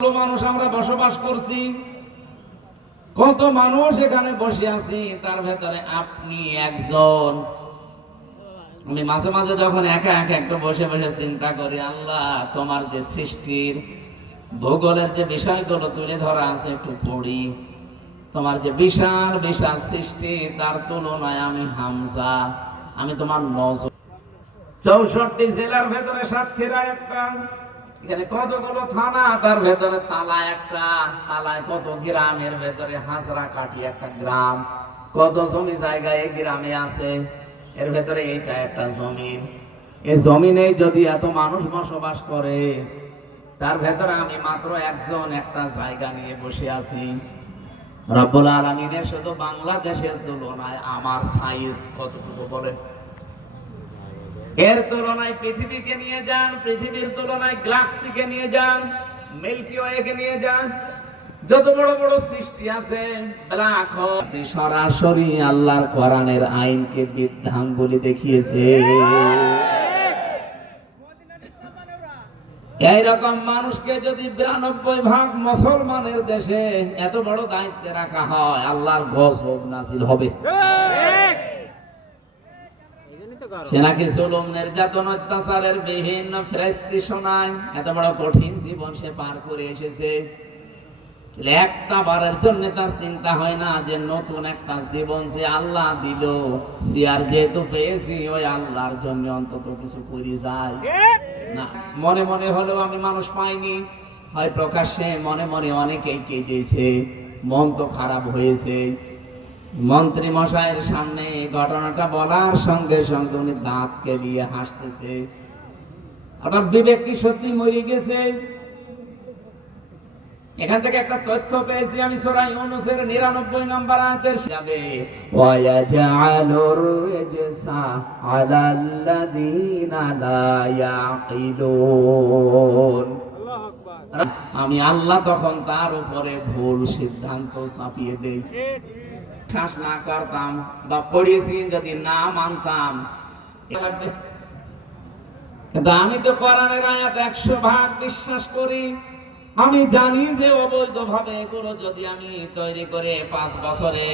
মানুষ আমরা বসবাস করছি, কত মানুষ এখানে বসে আছি, তার ভেতরে আপনি একজন। আমি মাঝে মাঝে যখন একা একা একটু বসে বসে চিন্তা করি, আল্লাহ তোমার যে সৃষ্টির ভূগোলের যে বিষয়গুলো তুলে ধরা আছে একটু পড়ি, তোমার যে বিশাল বিশাল সৃষ্টি, তার তুলনায় আমি হামজা, আমি তোমার নজর। 64 জেলার ভেতরে সাতক্ষীরা একটা, এখানে কতগুলো থানা, তার ভেতরে তালা একটা, তালায় কত গ্রামের ভেতরে হাজরা কাটি একটা গ্রাম, কত জমি জায়গায় এই গ্রামে আছে, এর ভেতরে এইটা একটা জমিন। এই জমিনে যদি এত মানুষ বসবাস করে, তার ভেতরে আমি মাত্র একজন, একটা জায়গা নিয়ে বসে আছি। রব্বুল আলামিনের শুধু বাংলাদেশের তুলনায় আমার সাইজ কতটুকু বলেন? এর তুলনায় পৃথিবীকে নিয়ে যান, পৃথিবীর তুলনায় গ্যালাক্সিকে নিয়ে যান, মিল্কি ওয়েকে নিয়ে যান, যত বড় বড় সৃষ্টি আছে, ব্ল্যাক হোল, সরাসরি আল্লাহর কোরআনের আইনকে বিধানগুলি দেখিয়েছে। এইরকম মানুষকে যদি 92% মুসলমানের দেশে এত বড় দায়িত্বে রাখা হয়, আল্লাহর গজব নাযিল হবে। সে নাকি জুলুম, নির্যাতন, অত্যাচারের বিভিন্ন ফেরেশতা শোনায়, এত বড় কঠিন জীবন সে পার করে এসেছে। একটা বারের জন্য তার চিন্তা হয় না যে নতুন একটা জীবন যে আল্লাহ দিল, সিয়ার যেহেতু পেয়েছি, ওই আল্লাহর জন্য অন্তত কিছু করে যায় না। মনে মনে হলেও আমি মানুষ পাইনি, হয় প্রকাশ্যে মনে মনে অনেকেই কেঁদেছে, মন তো খারাপ হয়েছে। মন্ত্রী মশাইয়ের সামনে ঘটনাটা বলার সঙ্গে সঙ্গে উনি দাঁত কেলিয়ে হাসতেছে। আপনার বিবেক কি সত্যি মরে গেছে? এখান থেকে একটা তথ্য পেয়েছি আমি, সূরা ইউনূসের 99 নম্বর আয়াতের যাবে, ওয়া ইয়াজআলুর রিজসা আলাল্লাযীনা লা ইয়াকিলুন। আল্লাহু আকবার। আমি আল্লাহ তখন তার উপরে ভুল সিদ্ধান্ত চাপিয়ে দেই। বিশ্বাস না করতাম বা পড়িয়েছি যদি না মানতাম, কিন্তু আমি তো কোরআনের আয়াত 100% বিশ্বাস করি। আমি জানি যে অবৈধ ভাবে এগুলো যদি আমি তৈরি করে 5 বছরে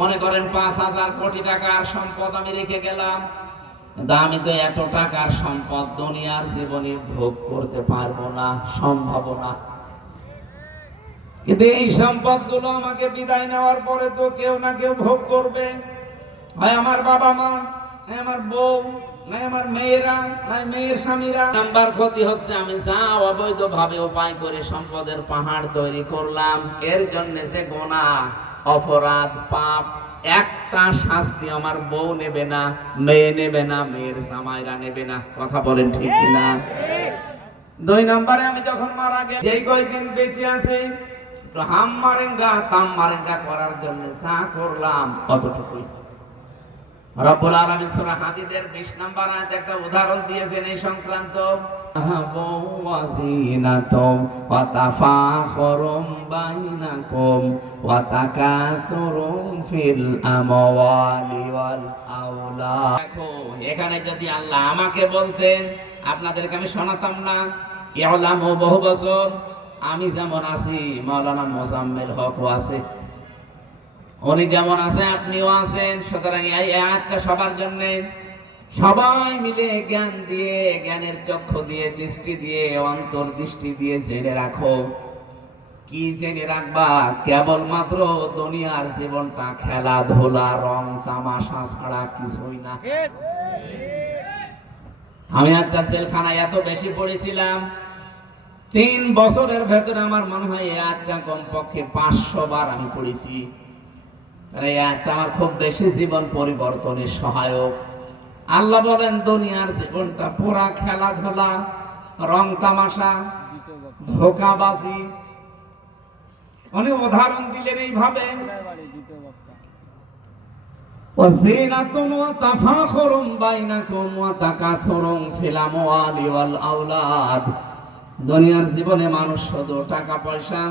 মনে করেন 5000 কোটি টাকার সম্পদ আমি রেখে গেলাম, কিন্তু আমি তো এত টাকার সম্পদ দুনিয়ার জীবনে ভোগ করতে পারবো না, সম্ভব না। কিন্তু এই সম্পদগুলো আমাকে বিদায় নেওয়ার পরে তো কেউ না কেউ ভোগ করবে, হয় আমার বাবা মা, হয় আমার বউ, নয় আমার মেয়েরা, নয় মেয়ের স্বামীরা। নাম্বার ক্ষতি হচ্ছে আমি যা অবৈধ ভাবে উপায় করে সম্পদের পাহাড় তৈরি করলাম, এর জন্য যে গুনাহ, অপরাধ, পাপ, একটা শাস্তি আমার বউ নেবে না, মেয়ে নেবে না, মেয়ের জামাইরা নেবে না। কথা বলেন ঠিক কিনা? 2 নম্বরে আমি যখন মারা গেছি, যেই কয়দিন বেঁচে আছি, তো হাম মারেঙ্গা তাম মারেঙ্গা করার জন্য যা করলাম অতটুকুই। রব্বুল আলামিন সূরা হাদীদের 20 নম্বর আয়াতে একটা উদাহরণ দিয়েছেন এই সংক্রান্ত, ওয়াজিনাতুম ওয়া তাফাখুরুম বাইনাকুম ওয়া তাকাসুরুম ফিল আমওয়ালি ওয়াল আওলাদ। দেখো এখানে যদি আল্লাহ আমাকে বলতেন, আপনাদেরকে আমি শোনাতাম না। ইলামু, বহু বছর আমি যেমন আছি, মাওলানা মোজাম্মেল হকও আছে, উনি যেমন আছে আপনিও আছেন। সুতরাং এই আয়াতটা সবার জন্য, সবাই মিলে জ্ঞান দিয়ে, জ্ঞানের চক্ষু দিয়ে, দৃষ্টি দিয়ে, অন্তর্দৃষ্টি দিয়ে জেনে রাখো। কি জেনে রাখবা? কেবলমাত্র দুনিয়ার জীবনটা খেলাধুলা, রং তামাশা ছাড়া কিছুই না। আমি একটা জেলখানায় এত বেশি পড়েছিলাম, 3 বছরের ভেতরে আমার মনে হয় এই আয়াতটা কমপক্ষে 500 বার আমি পড়েছি। এই আয়াতটা আমার খুব বেশি জীবন পরিবর্তনের সহায়ক। আল্লাহ বলেন দুনিয়ার জীবনটা পুরা খেলাধুলা, রং তামাশা, ধোঁকাবাজি। উনি উদাহরণ দিলেন এইভাবে, ওয়াজিনাতুন ওয়া তাফাখুরুম বাইনাকুম ওয়া তাকাসুরুম ফিল আমওয়ালি ওয়াল আওলাদ। দুনিয়ার জীবনে মানুষ শুধু টাকা পয়সা